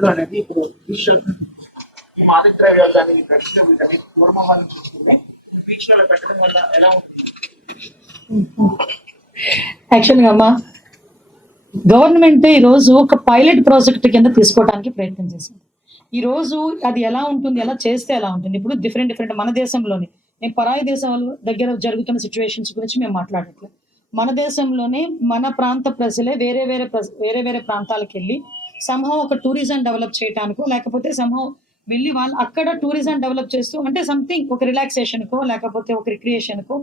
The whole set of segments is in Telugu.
రోడ్లు అనేది ఇప్పుడు ఈ మాదిక ద్రవ్యాలు కానీ డ్రగ్స్ కానీ పూర్వం చూస్తుంది బీచ్లలో పెట్టడం వల్ల ఎలా యాక్చువల్గా అమ్మా గవర్నమెంట్ ఈరోజు ఒక పైలట్ ప్రాజెక్ట్ కింద తీసుకోవడానికి ప్రయత్నం చేసింది. ఈ రోజు అది ఎలా ఉంటుంది, ఎలా చేస్తే ఎలా ఉంటుంది. ఇప్పుడు డిఫరెంట్ మన దేశంలోనే, నేను పరాయి దేశాల దగ్గర జరుగుతున్న సిచ్యువేషన్స్ గురించి మేము మాట్లాడట్లేదు. మన దేశంలోనే మన ప్రాంత ప్రజలే వేరే వేరే ప్రాంతాలకు వెళ్ళి సంహం ఒక టూరిజం డెవలప్ చేయడానికో లేకపోతే సంహం వెళ్ళి వాళ్ళు అక్కడ టూరిజం డెవలప్ చేస్తూ అంటే సంథింగ్ ఒక రిలాక్సేషన్కో లేకపోతే ఒక రిక్రియేషన్కో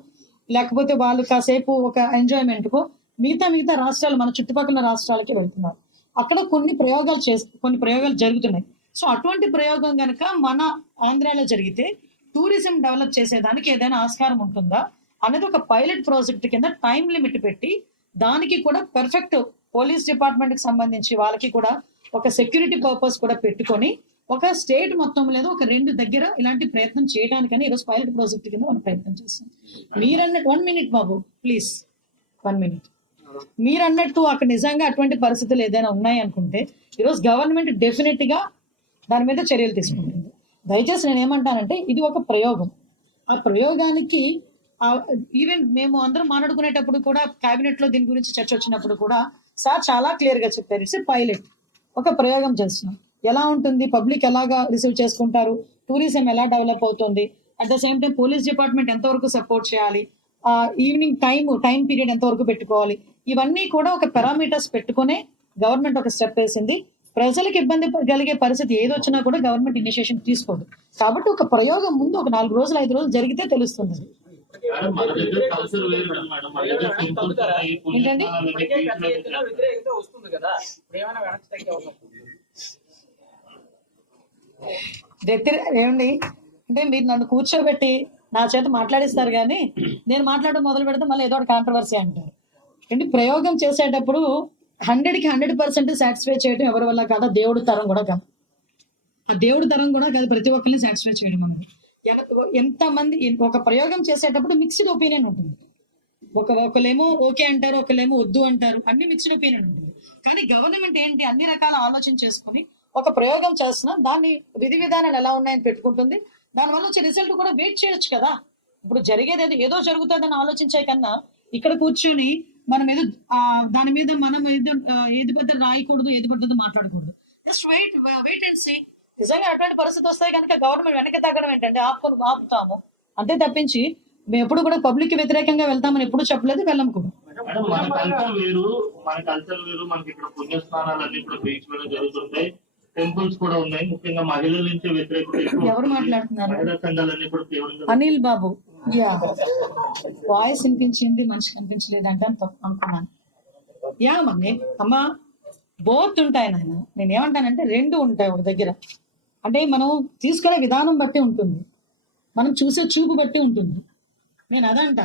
లేకపోతే వాళ్ళు కాసేపు ఒక ఎంజాయ్మెంట్కో మిగతా రాష్ట్రాలు మన చుట్టుపక్కల రాష్ట్రాలకి వెళ్తున్నారు. అక్కడ కొన్ని ప్రయోగాలు జరుగుతున్నాయి. సో అటువంటి ప్రయోగం కనుక మన ఆంధ్రాలో జరిగితే టూరిజం డెవలప్ చేసేదానికి ఏదైనా ఆస్కారం ఉంటుందా అనేది ఒక పైలట్ ప్రాజెక్ట్ కింద టైం లిమిట్ పెట్టి దానికి కూడా పర్ఫెక్ట్ పోలీస్ డిపార్ట్మెంట్ కి సంబంధించి వాళ్ళకి కూడా ఒక సెక్యూరిటీ పర్పస్ కూడా పెట్టుకొని ఒక స్టేట్ మొత్తం లేదు ఒక 2 దగ్గర ఇలాంటి ప్రయత్నం చేయడానికని ఈరోజు పైలట్ ప్రాజెక్ట్ కింద మనం ప్రయత్నం చేస్తాం. మీరన్నట్టు 1 minute బాబు ప్లీజ్ 1 minute. మీరన్నట్టు అక్కడ నిజంగా అటువంటి పరిస్థితులు ఏదైనా ఉన్నాయి అనుకుంటే ఈరోజు గవర్నమెంట్ డెఫినెట్ గా దాని మీద చర్యలు తీసుకుంటుంది. దయచేసి నేను ఏమంటానంటే ఇది ఒక ప్రయోగం. ఆ ప్రయోగానికి ఈవెన్ మేము అందరం మాట్లాడుకునేటప్పుడు కూడా కేబినెట్ లో దీని గురించి చర్చ వచ్చినప్పుడు కూడా సార్ చాలా క్లియర్ గా చెప్పారు. ఇట్స్ పైలట్, ఒక ప్రయోగం చేస్తున్నాం. ఎలా ఉంటుంది, పబ్లిక్ ఎలాగా రిసీవ్ చేసుకుంటారు, టూరిజం ఎలా డెవలప్ అవుతుంది, at the same time police department ఎంతవరకు సపోర్ట్ చేయాలి, ఈవినింగ్ టైం పీరియడ్ ఎంతవరకు పెట్టుకోవాలి, ఇవన్నీ కూడా ఒక పారామీటర్స్ పెట్టుకునే గవర్నమెంట్ ఒక స్టెప్ వేసింది. ప్రజలకు ఇబ్బంది కలిగే పరిస్థితి ఏదొచ్చినా కూడా గవర్నమెంట్ ఇనిషియేషన్ తీసుకోదు. కాబట్టి ఒక ప్రయోగం ముందు ఒక 4 రోజులు 5 రోజులు జరిగితే తెలుస్తుంది. ఏంటండి ఏమండి అంటే మీరు నన్ను కూర్చోబెట్టి నా చేత మాట్లాడిస్తారు కానీ నేను మాట్లాడడం మొదలు పెడితే మళ్ళీ ఏదో ఒక కాంట్రవర్సీ అంటారు. అంటే ప్రయోగం చేసేటప్పుడు 100కి 100% సాటిస్ఫై చేయడం ఎవరి వల్ల కాదా, దేవుడి తరం కూడా కాదు. ఆ దేవుడి తరం కూడా కాదు ప్రతి ఒక్కరిని సాటిస్ఫై చేయడం అనేది. ఎంతమంది ఒక ప్రయోగం చేసేటప్పుడు మిక్స్డ్ ఒపీనియన్ ఉంటుంది. ఒకళ్ళేమో ఓకే అంటారు, ఒకళ్ళేమో వద్దు అంటారు, అన్ని మిక్స్డ్ ఒపీనియన్ ఉంటుంది. కానీ గవర్నమెంట్ ఏంటి అన్ని రకాల ఆలోచన చేసుకుని ఒక ప్రయోగం చేస్తున్నా దాన్ని విధి విధానాలు ఎలా ఉన్నాయని పెట్టుకుంటుంది. దానివల్ల వచ్చే రిజల్ట్ కూడా వెయిట్ చేయొచ్చు కదా. ఇప్పుడు జరిగేది ఏదో జరుగుతుందని ఆలోచించే కన్నా ఇక్కడ కూర్చొని మనం ఏదో దాని మీద మనం ఏది పద్ధతి రాయకూడదు, ఏది పద్ధతి మాట్లాడకూడదు. Just wait and see. నిజంగా అటువంటి పరిస్థితి వస్తాయి కనుక గవర్నమెంట్ వెనక్కి తగ్గడం ఏంటంటే ఆపుతాము అంతే తప్పించి మేము ఎప్పుడు కూడా పబ్లిక్ కి వ్యతిరేకంగా వెళ్తామని ఎప్పుడు చెప్పలేదు, వెళ్ళం కూడా. టెంపుల్స్ కూడా ఉన్నాయి, ముఖ్యంగా మహిళల నుంచి ఎవరు మాట్లాడుతున్నారు? అనిల్ బాబు. యా వాయిస్ వినిపించింది, మనిషి కనిపించలేదు అంటే అనుకున్నాను. యా మమ్మీ అమ్మా బోత్ ఉంటాయి నాయన. నేను ఏమంటానంటే 2 ఉంటాయి ఒక దగ్గర. అంటే మనం తీసుకునే విధానం బట్టి ఉంటుంది, మనం చూసే చూపు బట్టి ఉంటుంది. నేను అదంట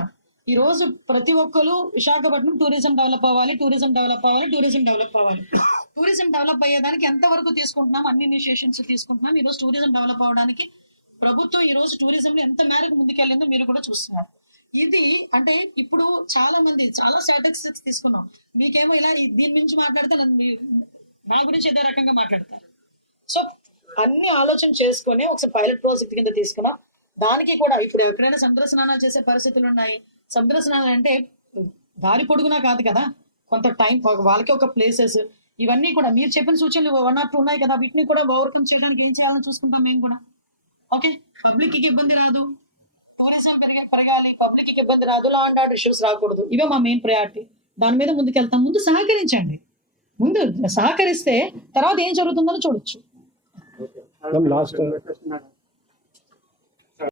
ఈరోజు ప్రతి ఒక్కరు విశాఖపట్నం టూరిజం డెవలప్ అవ్వాలి, టూరిజం డెవలప్ అయ్యేదానికి ఎంతవరకు తీసుకుంటున్నాం, అన్ని ఇనిషియేషన్స్ తీసుకుంటున్నాం. ఈరోజు టూరిజం డెవలప్ అవ్వడానికి ప్రభుత్వం ఈ రోజు టూరిజం ఎంత మేరకు ముందుకెళ్ళిందో మీరు కూడా చూస్తున్నారు. ఇది అంటే ఇప్పుడు చాలా మంది చాలా స్టాటిస్టిక్స్ తీసుకున్నాం. మీకేమో ఇలా దీని నుంచి మాట్లాడితే నా గురించి ఏదో రకంగా మాట్లాడతారు. సో అన్ని ఆలోచన చేసుకుని ఒకసారి పైలట్ ప్రాజెక్ట్ కింద తీసుకున్నాం. దానికి కూడా ఇప్పుడు ఎక్కడైనా సముద్ర స్నానాలు చేసే పరిస్థితులు ఉన్నాయి. సముద్ర స్నానాలు అంటే దారి పొడుగునా కాదు కదా, కొంత టైం వాళ్ళకి ఒక ప్లేసెస్, ఇవన్నీ కూడా మీరు చెప్పిన సూచనలు 1 or 2 ఉన్నాయి కదా, వీటిని కూడా ఓవర్కమ్ చేయడానికి ఏం చేయాలని చూసుకుంటాం మేము కూడా. ఓకే, పబ్లిక్ కి ఇబ్బంది రాదు, టూరిజం పెరగాలి, పబ్లిక్ కి ఇబ్బంది రాదు, లా అండ్ ఆర్డర్ ఇష్యూస్ రాకూడదు. ఇవే మా మెయిన్ ప్రయారిటీ. దాని మీద ముందుకెళ్తాం. ముందు సహకరించండి, ముందు సహకరిస్తే తర్వాత ఏం జరుగుతుందో చూడొచ్చు.